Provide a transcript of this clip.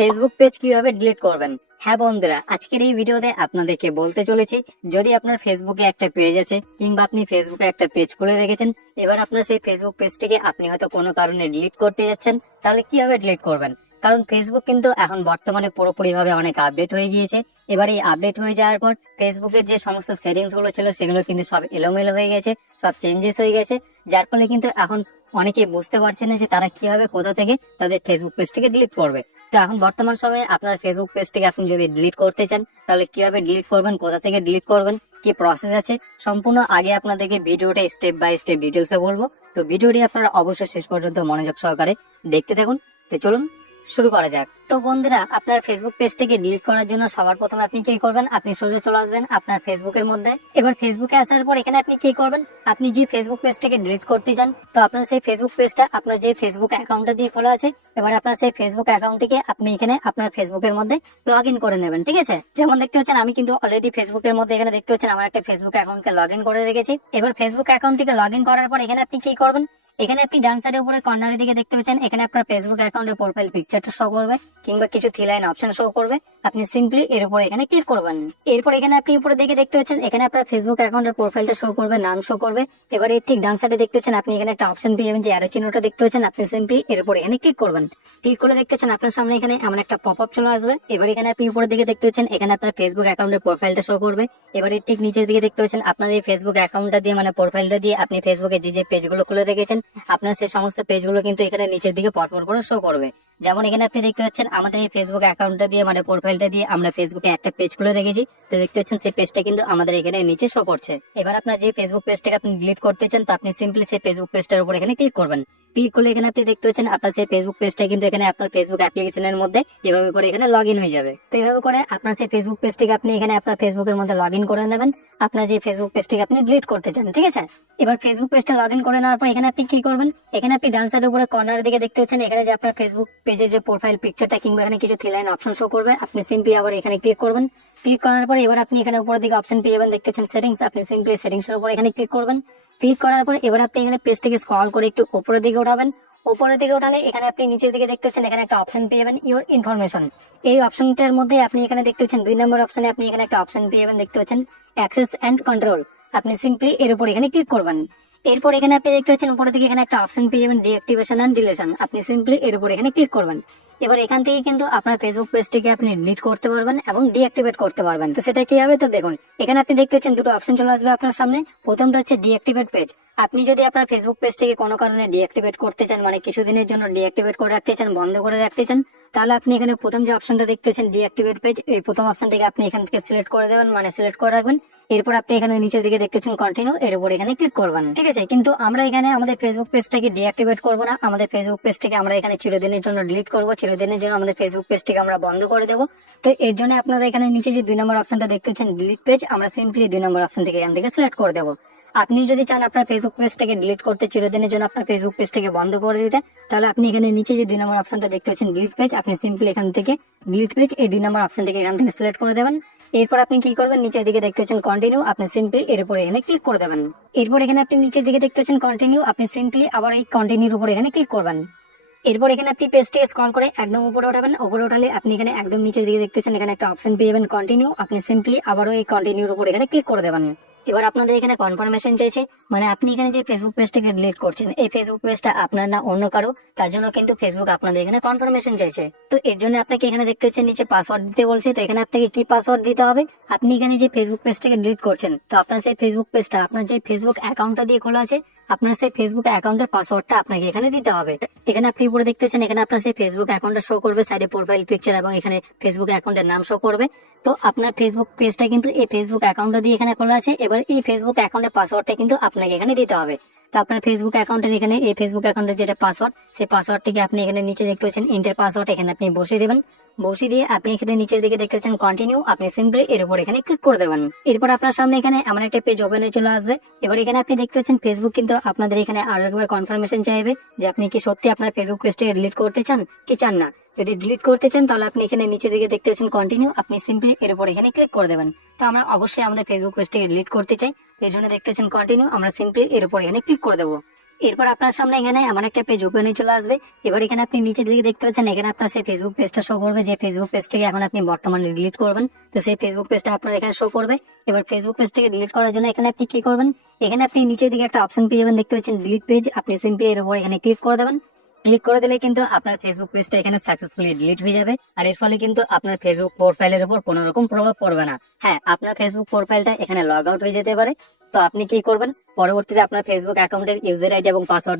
Facebook page কিভাবে delete করবেন। হ্যাঁ বন্ধুরা, আজকের এই ভিডিওতে আপনাদেরকে বলতে চলেছি, যদি আপনার ফেসবুকে একটা পেজ আছে কিংবা আপনি ফেসবুকে একটা পেজ খুলে রেখেছেন, এবার আপনার সেই ফেসবুক পেজটিকে আপনি হয়তো কোনো কারণে ডিলিট করতে যাচ্ছেন, তাহলে কিভাবে ডিলিট করবেন। কারণ ফেসবুক কিন্তু এখন বর্তমানে পুরোপুরি ভাবে অনেক আপডেট হয়ে গিয়েছে। এবার এই আপডেট হয়ে যাওয়ার পর ফেসবুকের যে সমস্ত সেটিংস গুলো ছিল সেগুলো কিন্তু সব এলোমেলো হয়ে গেছে, সব চেঞ্জেস হয়ে গেছে, যার ফলে কিন্তু এখন অনেকে বুঝতে পারছে না যে তারা কিভাবে কোথা থেকে তাদের ফেসবুক পেজটিকে ডিলিট করবে। তো এখন বর্তমান সময়ে আপনার ফেসবুক পেজটিকে আপনি যদি ডিলিট করতে চান, তাহলে কিভাবে ডিলিট করবেন, কোথা থেকে ডিলিট করবেন, কি প্রসেস আছে, সম্পূর্ণ আগে আপনাদেরকে ভিডিওটা স্টেপ বাই স্টেপ ডিটেলসে বলবো। তো ভিডিওটি আপনারা অবশ্যই শেষ পর্যন্ত মনোযোগ সহকারে দেখতে থাকুন। তো চলুন শুরু করা যাক। তো বন্ধুরা, আপনার ফেসবুক পেজটিকে ডিলিট করার জন্য সবার প্রথমে আপনি কি করবেন, আপনি সোজা চলে আসবেন আপনার ফেসবুকের মধ্যে। এবার ফেসবুকে আসার পর এখানে আপনি কি করবেন, আপনি যে ফেসবুক পেজটাকে ডিলিট করতে চান, তো আপনার সেই ফেসবুক পেজটা আপনার যে ফেসবুক অ্যাকাউন্টটা দিয়ে খোলা আছে, এবার আপনার সেই ফেসবুক অ্যাকাউন্টটিকে আপনি এখানে আপনার ফেসবুকের মধ্যে লগ ইন করে নেবেন। ঠিক আছে, যেমন দেখতে পাচ্ছেন আমি কিন্তু অলরেডি ফেসবুকের মধ্যে এখানে দেখতে পাচ্ছেন আমার একটা ফেসবুক অ্যাকাউন্টকে লগ ইন করে রেখেছি। এবার ফেসবুক অ্যাকাউন্টটিকে লগ ইন করার পর এখানে আপনি কি করবেন, এখানে আপনি ডান সাইডের উপরে কর্নারের দিকে দেখতে পাচ্ছেন এখানে আপনার ফেসবুক অ্যাকাউন্টের প্রোফাইল পিকচারটা শো করবে কিংবা কিছু থ্রি লাইন অপশন শো করবে। আপনি সিম্পলি এর উপরে এখানে ক্লিক করবেন। এরপর এখানে আপনি উপরে দিকে দেখতে পাচ্ছেন এখানে আপনার ফেসবুক অ্যাকাউন্টের প্রোফাইলটা শো করবে, নাম শো করবে। এবারে ঠিক ডান সাইডে দেখতে পাচ্ছেন আপনি এখানে একটা অপশন পেয়ে যাবেন, যে অ্যারো চিহ্নটা দেখতে পাচ্ছেন, আপনি সিম্পলি এর উপরে এখানে ক্লিক করবেন। ক্লিক করে দেখতে পাচ্ছেন আপনার সামনে এখানে এমন একটা পপ আপ চলে আসবে। এবার এখানে আপনি উপরের দিকে দেখতে পাচ্ছেন এখানে আপনার ফেসবুক অ্যাকাউন্টের প্রোফাইলটা শো করবে। এবারে ঠিক নিচের দিকে দেখতে পাচ্ছেন আপনার এই ফেসবুক অ্যাকাউন্টটা দিয়ে মানে প্রোফাইলটা দিয়ে আপনি ফেসবুকে যে পেজগুলো খুলে রেখেছেন, আপনার সেই সমস্ত পেজগুলো কিন্তু এখানে নিচের দিকে পরপর করে শো করবে। যেমন এখানে আপনি দেখতে পাচ্ছেন আমাদের এই ফেসবুক অ্যাকাউন্টটা দিয়ে মানে প্রোফাইলটা দিয়ে আমরা ফেসবুকে একটা পেজ খুলে রেখেছি, তো দেখতে পাচ্ছেন সেই পেজটা কিন্তু আমাদের এখানে নিচে শো করছে। এবার আপনার যে ফেসবুক পেজটাকে আপনি ডিলিট করতে চান, তো আপনি সিম্পলি সেই ফেসবুক পেজটার উপর এখানে ক্লিক করবেন। ক্লিক করলে এখানে আপনি দেখতে পাচ্ছেন আপনার সেই ফেসবুক পেজটা কিন্তু এখানে আপনার ফেসবুক অ্যাপ্লিকেশনের মধ্যে এভাবে করে এখানে লগ ইন হয়ে যাবে। তো এইভাবে করে আপনার সেই ফেসবুক পেজটিকে আপনি এখানে আপনার ফেসবুকের মধ্যে লগ ইন করে নেবেন, আপনার যে ফেসবুক পেজটিকে আপনি ডিলিট করতে চান। ঠিক আছে, এবার ফেসবুক পেজটা লগ ইন করে নেওয়ার পর এখানে আপনি কি করবেন, এখানে আপনি ডান সাইডের উপরে কর্নারের দিকে দেখতে পাচ্ছেন এখানে যে আপনার ফেসবুক পেজের যে প্রোফাইল পিকচারটা কিংবা এখানে কিছু থ্রি লাইন অপশন শো করবে, আপনি সিম্পলি আবার এখানে ক্লিক করবেন। ক্লিক করার পর এবার আপনি এখানে উপরের দিকে অপশন পেয়ে যাবেন, দেখতে পাচ্ছেন সেটিংস, আপনি সিম্পলি সেটিংস এর উপর এখানে ক্লিক করবেন। ক্লিক করার পর এবার আপনি এখানে পেজটিকে স্ক্রল করে একটু উপরের দিকে উঠাবেন। উপরের দিকে উঠালে এখানে আপনি নিচের দিকে দেখতে পাচ্ছেন এখানে একটা অপশন পেয়ে যাবেন ইওর ইনফরমেশন। এই অপশনটার মধ্যে আপনি এখানে দেখতে পাচ্ছেন 2 নম্বর অপশনে আপনি এখানে একটা অপশন পেয়ে যাবেন, দেখতে পাচ্ছেন অ্যাক্সেস এন্ড কন্ট্রোল। আপনি সিম্পলি এর উপর এখানে ক্লিক করবেন। এরপর এখানে আপনি দেখতে পাচ্ছেন উপরের দিকে এখানে একটা অপশন পেয়ে যাবেন ডিঅ্যাক্টিভেশন এন্ড ডিলিশন। আপনি সিম্পলি এর উপর এখানে ক্লিক করবেন। এবার এখান থেকে কিন্তু আপনার ফেসবুক পেজটিকে আপনি ডিলিট করতে পারবেন এবং ডিঅ্যাক্টিভেট করতে পারবেন। তো সেটা কি হবে, তো দেখুন এখানে আপনি দেখতে পাচ্ছেন দুটো অপশন চলে আসবে আপনার সামনে। প্রথমটা হচ্ছে ডিঅ্যাক্টিভেট পেজ। আপনি যদি আপনার ফেসবুক পেজটিকে কোনো কারণে ডিঅ্যাক্টিভেট করতে চান, মানে কিছুদিনের জন্য ডিঅ্যাক্টিভেট করে রাখতে চান, বন্ধ করে রাখতে চান, তাহলে আপনি এখানে প্রথম যে অপশনটা দেখতে পাচ্ছেন ডিঅ্যাক্টিভেট পেজ, এই প্রথম অপশনটাকে আপনি এখান থেকে সিলেক্ট করে দেবেন, মানে সিলেক্ট করে রাখবেন। এরপর আপনি এখানে নিচের দিকে দেখতে পাচ্ছেন কন্টিনিউ, এর উপর এখানে ক্লিক করবেন। ঠিক আছে, কিন্তু আমরা এখানে আমাদের ফেসবুক পেজটাকে ডিঅ্যাক্টিভেট করবো না, আমাদের ফেসবুক পেজটাকে আমরা এখানে চিরদিনের জন্য ডিলিট করবো, চিরদিনের জন্য আমাদের ফেসবুক পেজটিকে আমরা বন্ধ করে দেবো। তো এর জন্য আপনারা এখানে নিচে যে 2 নম্বর অপশনটা দেখতে পাচ্ছেন ডিলিট পেজ, আমরা সিম্পলি 2 নম্বর অপশনটিকে এখান থেকে সিলেক্ট করে দেবো। আপনি যদি চান আপনার ফেসবুক পেজটাকে ডিলিট করতে, চিরদিনের জন্য আপনার ফেসবুক পেজটাকে বন্ধ করে দিতে, তাহলে আপনি এখানে নিচে যে 2 নম্বর অপশনটা দেখতে পাচ্ছেন ডিলিট পেজ, আপনি সিম্পলি এখান থেকে ডিলিট পেজ এই 2 নম্বর অপশনটিকে এখান থেকে সিলেক্ট করে দেবেন। এরপর আপনি কি করবেন, নিচের দিকে দেখতে পাচ্ছেন কন্টিনিউ, আপনি সিম্পলি এর উপর এখানে ক্লিক করে দেবেন। এরপর এখানে আপনি নিচের দিকে দেখতে পাচ্ছেন কন্টিনিউ, আপনি সিম্পলি আবার এই কন্টিনিউর উপর এখানে ক্লিক করবেন। এরপর এখানে আপনি পেজটি স্ক্রল করে একদম উপরে উঠাবেন। উপরে উঠালে আপনি এখানে একদম নিচের দিকে দেখতে পাচ্ছেন এখানে একটা অপশন পেয়ে যাবেন কন্টিনিউ, আপনি সিম্পলি আবারও এই কন্টিনিউর উপর এখানে ক্লিক করে দেবেন। এবার আপনাদের এখানে কনফার্মেশন চাইছে, মানে আপনি এখানে যে ফেসবুক পেজটাকে ডিলিট করছেন এই ফেসবুক পেজটা আপনার না অন্য কারো, তার জন্য কিন্তু ফেসবুক আপনাদের এখানে কনফার্মেশন চাইছে। তো এর জন্য আপনাকে এখানে দেখতে পাচ্ছেন নিচে পাসওয়ার্ড দিতে বলছে, তো এখানে আপনাকে কি পাসওয়ার্ড দিতে হবে, আপনি এখানে যে ফেসবুক পেজটাকে ডিলিট করছেন, তো আপনার সেই ফেসবুক পেজটা আপনার যে ফেসবুক অ্যাকাউন্টটা দিয়ে খোলা আছে, আপনার সেই ফেসবুক অ্যাকাউন্টের পাসওয়ার্ডটা আপনাকে এখানে দিতে হবে। এখানে আপনি উপরে দেখতে পাচ্ছেন এখানে আপনার সেই ফেসবুক অ্যাকাউন্টটা শো করবে, সাইডে প্রোফাইল পিকচার এবং এখানে ফেসবুক অ্যাকাউন্টের নাম শো করবে। তো আপনার ফেসবুক পেজটা কিন্তু এই ফেসবুক অ্যাকাউন্টটা দিয়ে এখানে খোলা আছে। এবার এই ফেসবুক অ্যাকাউন্টের পাসওয়ার্ডটা কিন্তু আপনাকে এখানে দিতে হবে। তো আপনার ফেসবুক অ্যাকাউন্টের এখানে এই ফেসবুক অ্যাকাউন্টের যেটা পাসওয়ার্ড, সেই পাসওয়ার্ডটিকে আপনি এখানে নিচে দেখতে পাচ্ছেন এন্টার পাসওয়ার্ড, এখানে আপনি বসিয়ে দেবেন। বসিয়ে দিয়ে আপনি এখানে নিচের দিকে দেখতে পাচ্ছেন কন্টিনিউ, আপনি সিম্পলি এর উপর এখানে ক্লিক করে দেবেন। এরপর আপনার সামনে এখানে এমন একটা পেজ ওপেন হয়ে চলে আসবে। এবার এখানে আপনি দেখতে পাচ্ছেন ফেসবুক কিন্তু আপনাদের এখানে আরো একবার কনফার্মেশন চাইবে যে আপনি কি সত্যি আপনার ফেসবুক পেজটাকে ডিলিট করতে চান কি চান না। যদি ডিলিট করতে চান তাহলে আপনি এখানে নিচের দিকে দেখতে পাচ্ছেন কন্টিনিউ, আপনি সিম্পলি এর উপর এখানে ক্লিক করে দেবেন। তো আমরা অবশ্যই আমাদের ফেসবুক পেজটাকে ডিলিট করতে চাই, এর জন্য দেখতে পাচ্ছেন কন্টিনিউ, আমরা সিম্পলি এর উপর এখানে ক্লিক করে দেবো। এরপর আপনার সামনে এখানে এমন একটা পেজ ওপেন হয়ে চলে আসবে। এবার এখানে আপনি নিচের দিকে দেখতে পাচ্ছেন, এখানে আপনার সেই ফেসবুক পেজটা শো করবে, যে ফেসবুক পেজটাকে এখন আপনি বর্তমানে ডিলিট করবেন। তো সেই ফেসবুক পেজটা আপনার এখানে শো করবে। এবার ফেসবুক পেজটাকে ডিলিট করার জন্য এখানে আপনি কি করবেন, এখানে আপনি নিচের দিকে একটা অপশন পেয়ে যাবেন, দেখতে পাচ্ছেন ডিলিট পেজ। আপনি সিম্পলি এর উপর এখানে ক্লিক করে দেবেন। ক্লিক করে দিলে কিন্তু আপনার ফেসবুক পেজটা এখানে সাকসেসফুলি ডিলিট হয়ে যাবে। আর এর ফলে কিন্তু আপনার ফেসবুক প্রোফাইলের উপর কোনো রকম প্রভাব পড়বে না। হ্যাঁ, আপনার ফেসবুক প্রোফাইলটা এখানে লগ আউট হয়ে যেতে পারে। তো আপনি কি করবেন, পরবর্তীতে আপনার ফেসবুক অ্যাকাউন্টের ইউজার আইডি এবং পাসওয়ার্ড